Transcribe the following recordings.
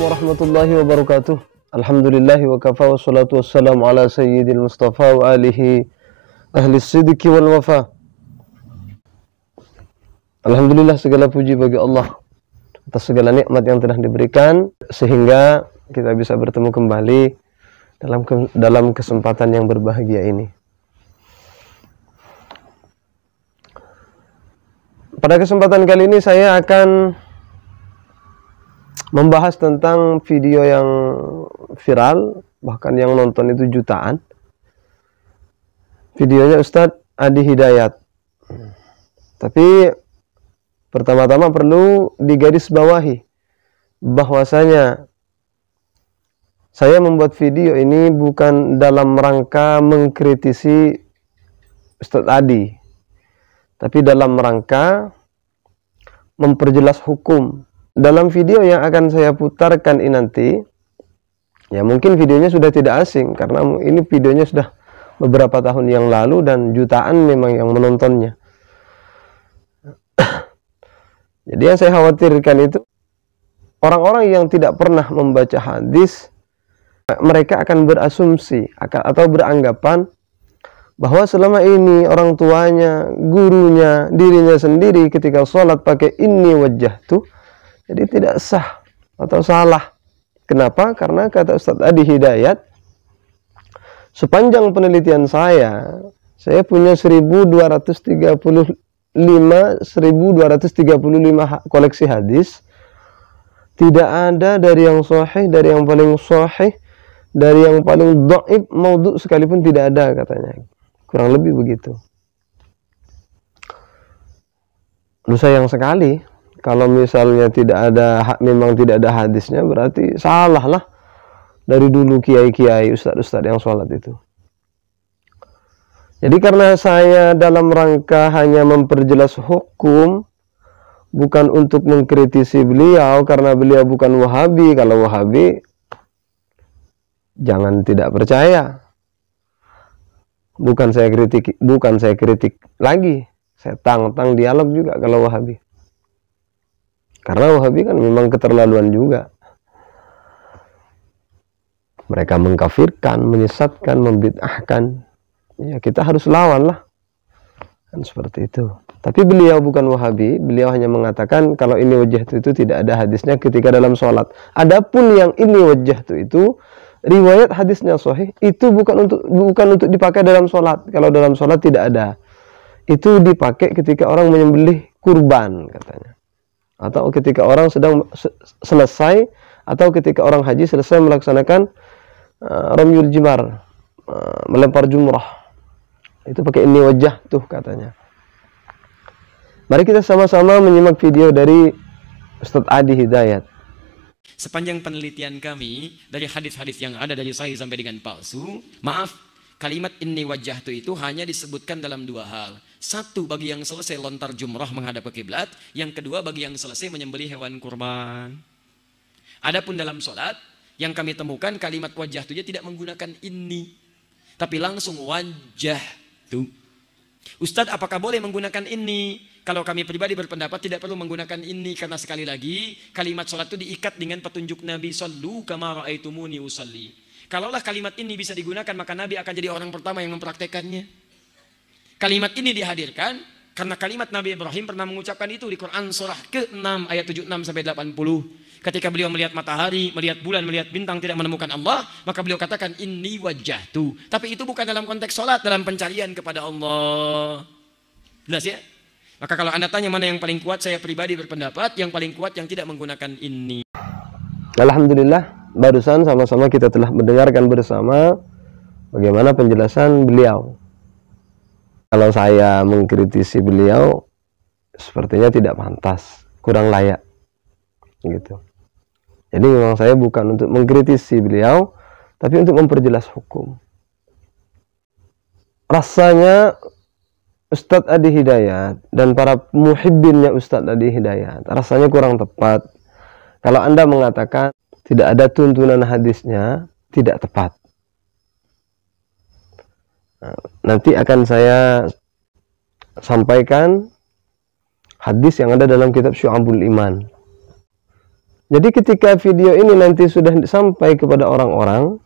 warahmatullahi wabarakatuh. Alhamdulillahi wa kafa wa salatu wassalamu ala sayyidil mustafa wa alihi ahli sidiki wal wafa. Alhamdulillah, segala puji bagi Allah atas segala nikmat yang telah diberikan sehingga kita bisa bertemu kembali dalam kesempatan yang berbahagia ini. Pada kesempatan kali ini saya akan membahas tentang video yang viral, bahkan yang nonton itu jutaan. Videonya Ustadz Adi Hidayat. Tapi pertama-tama perlu digarisbawahi bahwasanya saya membuat video ini bukan dalam rangka mengkritisi Ustadz Adi, tapi dalam rangka memperjelas hukum. Dalam video yang akan saya putarkan ini nanti, ya mungkin videonya sudah tidak asing karena ini videonya sudah beberapa tahun yang lalu dan jutaan memang yang menontonnya. Jadi yang saya khawatirkan itu orang-orang yang tidak pernah membaca hadis, mereka akan berasumsi atau beranggapan bahwa selama ini orang tuanya, gurunya, dirinya sendiri ketika sholat pakai inni wajjahtu, jadi tidak sah atau salah. Kenapa? Karena kata Ustadz Adi Hidayat, sepanjang penelitian saya punya 1235 koleksi hadis. Tidak ada dari yang sahih, dari yang paling sahih, dari yang paling dhaif, maudhu sekalipun tidak ada katanya. Kurang lebih begitu. Lu sayang sekali kalau misalnya memang tidak ada hadisnya, berarti salah lah dari dulu kiai-kiai, ustadz-ustadz yang sholat itu. Jadi karena saya dalam rangka hanya memperjelas hukum, bukan untuk mengkritisi beliau, karena beliau bukan Wahabi. Kalau Wahabi, jangan tidak percaya. Bukan saya kritik lagi. Saya tantang dialog juga kalau Wahabi. Karena Wahabi kan memang keterlaluan juga. Mereka mengkafirkan, menyesatkan, membid'ahkan. Ya kita harus lawan lah. Kan seperti itu. Tapi beliau bukan Wahabi. Beliau hanya mengatakan kalau ini wajjahtu itu tidak ada hadisnya ketika dalam sholat. Adapun yang ini wajjahtu itu, riwayat hadisnya sahih, itu bukan untuk dipakai dalam sholat. Kalau dalam sholat tidak ada. Itu dipakai ketika orang menyembelih kurban katanya. Atau ketika orang sedang selesai, atau ketika orang haji selesai melaksanakan ramyul jimar, melempar jumrah, itu pakai ini wajah tuh katanya. Mari kita sama-sama menyimak video dari Ustadz Adi Hidayat. Sepanjang penelitian kami dari hadis-hadis yang ada dari sahih sampai dengan palsu, maaf, kalimat inni wajjahtu itu hanya disebutkan dalam dua hal. Satu, bagi yang selesai lontar jumrah menghadap ke kiblat. Yang kedua, bagi yang selesai menyembelih hewan kurban. Adapun dalam sholat, yang kami temukan kalimat wajjahtunya tidak menggunakan inni, tapi langsung wajjahtu. Ustadz, apakah boleh menggunakan inni? Kalau kami pribadi berpendapat tidak perlu menggunakan inni, karena sekali lagi kalimat sholat itu diikat dengan petunjuk Nabi, sallu kama ra'aitumuni usalli. Kalaulah kalimat ini bisa digunakan, maka Nabi akan jadi orang pertama yang mempraktekannya. Kalimat ini dihadirkan karena kalimat Nabi Ibrahim pernah mengucapkan itu di Quran surah ke-6 ayat 76 sampai 80. Ketika beliau melihat matahari, melihat bulan, melihat bintang tidak menemukan Allah, maka beliau katakan inni wajjahtu. Tapi itu bukan dalam konteks sholat, dalam pencarian kepada Allah. Jelas ya? Maka kalau Anda tanya mana yang paling kuat, saya pribadi berpendapat yang paling kuat yang tidak menggunakan inni. Alhamdulillah, barusan sama-sama kita telah mendengarkan bersama bagaimana penjelasan beliau. Kalau saya mengkritisi beliau, sepertinya tidak pantas, kurang layak, gitu. Jadi memang saya bukan untuk mengkritisi beliau, tapi untuk memperjelas hukum. Rasanya Ustadz Adi Hidayat dan para muhibbinnya Ustadz Adi Hidayat rasanya kurang tepat. Kalau Anda mengatakan tidak ada tuntunan hadisnya, tidak tepat. Nanti akan saya sampaikan hadis yang ada dalam kitab Syu'abul Iman. Jadi ketika video ini nanti sudah sampai kepada orang-orang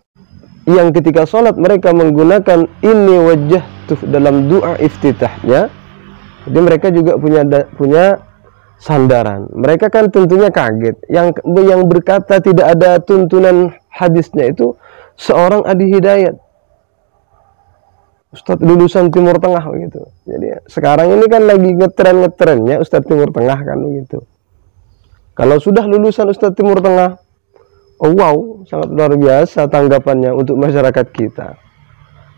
yang ketika sholat mereka menggunakan ini wajah tuh dalam doa iftitahnya, jadi mereka juga punya sandaran. Mereka kan tentunya kaget. Yang berkata tidak ada tuntunan hadisnya itu seorang Adi Hidayat, Ustadz lulusan Timur Tengah begitu. Jadi sekarang ini kan lagi ngetrennya Ustadz Timur Tengah kan begitu. Kalau sudah lulusan Ustadz Timur Tengah, oh wow, sangat luar biasa tanggapannya untuk masyarakat kita.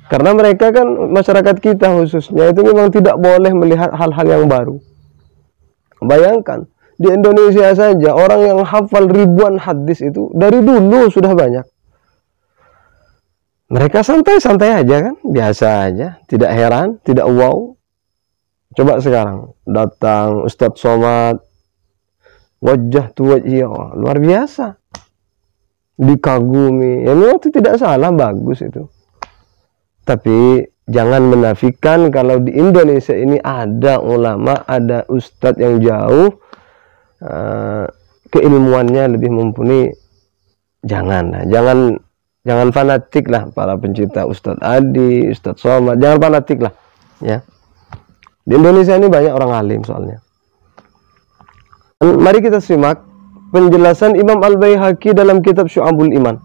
Karena mereka kan, masyarakat kita khususnya itu memang tidak boleh melihat hal-hal yang baru. Bayangkan, di Indonesia saja orang yang hafal ribuan hadis itu dari dulu sudah banyak. Mereka santai-santai aja kan, biasa aja, tidak heran, tidak wow. Coba sekarang, datang Ustadz Somad, wajah tua, iya, luar biasa. Dikagumi, ya memang itu tidak salah, bagus itu. Tapi jangan menafikan kalau di Indonesia ini ada ulama, ada ustadz yang jauh keilmuannya lebih mumpuni. Jangan fanatik lah para pencinta Ustadz Adi, Ustadz Somad, jangan fanatik lah ya. Di Indonesia ini banyak orang alim soalnya. Mari kita simak penjelasan Imam Al-Baihaqi dalam kitab Syu'abul Iman.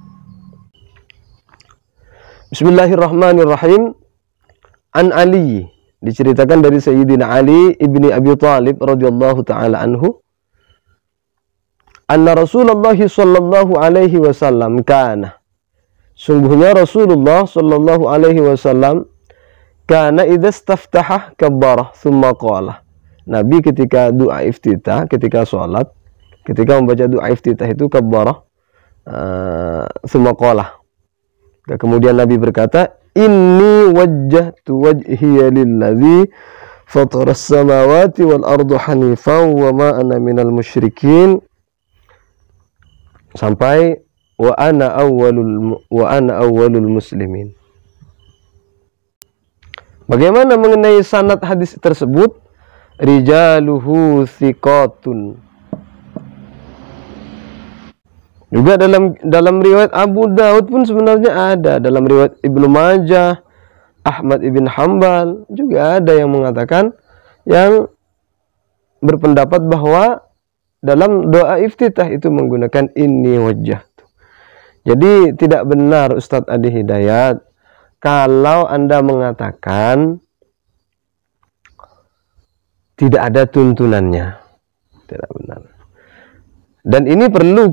Bismillahirrahmanirrahim. An Ali, diceritakan dari Sayyidina Ali ibni Abi Thalib radhiyallahu taala anhu, anna Rasulullah sallallahu alaihi wasallam kana, sungguhnya Rasulullah sallallahu alaihi wasallam kana idza istaftaha kabbara thumma qala. Nabi ketika doa iftitah, ketika salat, ketika membaca doa iftitah itu kabbara thumma qala. Kemudian Nabi berkata, inni wajjahtu wajhiya lilladzi fataras samawati wal ardu hanifan wa ma ana minal musyrikin, sampai wa ana awwalul muslimin. Bagaimana mengenai sanad hadis tersebut? Rijaluhu thiqatun. Juga dalam riwayat Abu Daud pun sebenarnya ada, dalam riwayat Ibnu Majah, Ahmad ibn Hanbal juga ada yang mengatakan, yang berpendapat bahwa dalam doa iftitah itu menggunakan inni wajjah. Jadi tidak benar Ustadz Adi Hidayat kalau Anda mengatakan tidak ada tuntunannya. Tidak benar. Dan ini perlu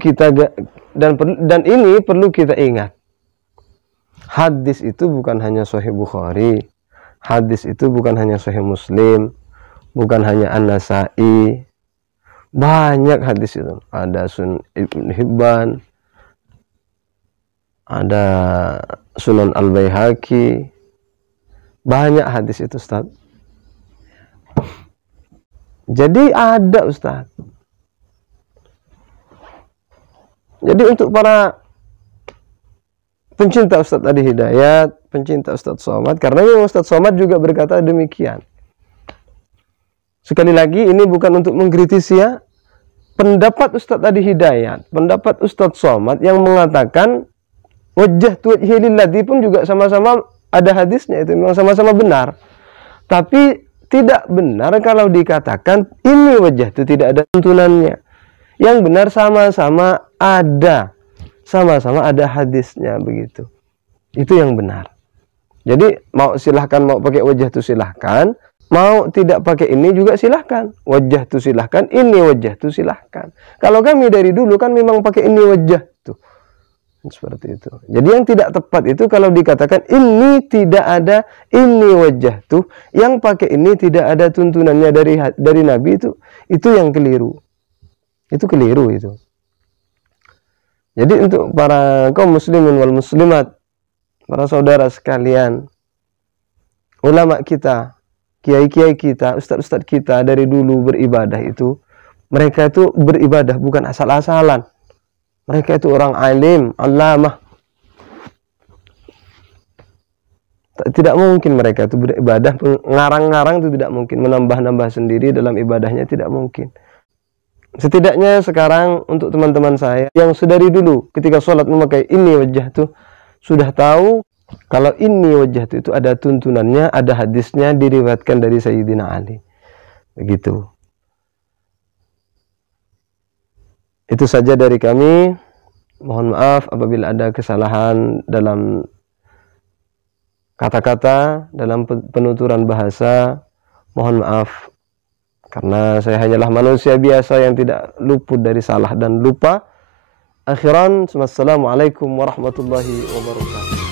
kita ingat. Hadis itu bukan hanya Sahih Bukhari, hadis itu bukan hanya Sahih Muslim, bukan hanya An-Nasa'i. Banyak hadis itu. Ada Sunan Ibn Hibban, ada Sunan Al-Baihaqi. Banyak hadis itu, Ustaz. Jadi ada, Ustaz. Jadi untuk para pencinta Ustadz Adi Hidayat, pencinta Ustadz Somad, karena memang Ustadz Somad juga berkata demikian. Sekali lagi, ini bukan untuk mengkritisi ya. Pendapat Ustadz Adi Hidayat, pendapat Ustadz Somad yang mengatakan wajah tuwajhi lilladzi pun juga sama-sama ada hadisnya, itu memang sama-sama benar. Tapi tidak benar kalau dikatakan ini wajah itu tidak ada tuntunannya. Yang benar sama-sama ada hadisnya begitu. Itu yang benar. Jadi mau silahkan, mau pakai wajah itu silahkan, mau tidak pakai ini juga silahkan. Wajah itu silahkan, ini wajah itu silahkan. Kalau kami dari dulu kan memang pakai ini wajah tuh. Seperti itu. Jadi yang tidak tepat itu kalau dikatakan ini tidak ada, ini wajah tuh, yang pakai ini tidak ada tuntunannya dari Nabi, itu yang keliru. Itu keliru itu. Jadi untuk para kaum muslimin wal muslimat, para saudara sekalian, ulama kita, kiai-kiai kita, ustadz-ustadz kita dari dulu beribadah itu, mereka itu beribadah bukan asal-asalan. Mereka itu orang alim, allamah. Tidak mungkin mereka itu beribadah ngarang-ngarang, itu tidak mungkin. Menambah-nambah sendiri dalam ibadahnya tidak mungkin. Setidaknya sekarang untuk teman-teman saya yang sedari dulu ketika sholat memakai ini wajah tuh sudah tahu kalau ini wajah itu ada tuntunannya, ada hadisnya diriwayatkan dari Sayyidina Ali. Begitu. Itu saja dari kami. Mohon maaf apabila ada kesalahan dalam kata-kata, dalam penuturan bahasa. Mohon maaf. Karena saya hanyalah manusia biasa yang tidak luput dari salah dan lupa. Akhiran, wassalamualaikum warahmatullahi wabarakatuh.